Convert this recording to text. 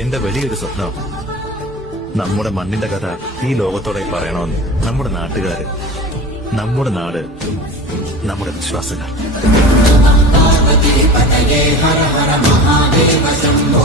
എന്റെ വലിയൊരു സ്വപ്നം നമ്മുടെ മണ്ണിന്റെ കഥ ഈ ലോകത്തോടെ പറയണമെന്ന്. നമ്മുടെ നാട്ടുകാര്, നമ്മുടെ നാട്, നമ്മുടെ വിശ്വാസങ്ങൾ. ഹര ഹര മഹാദേവ ശംഭോ.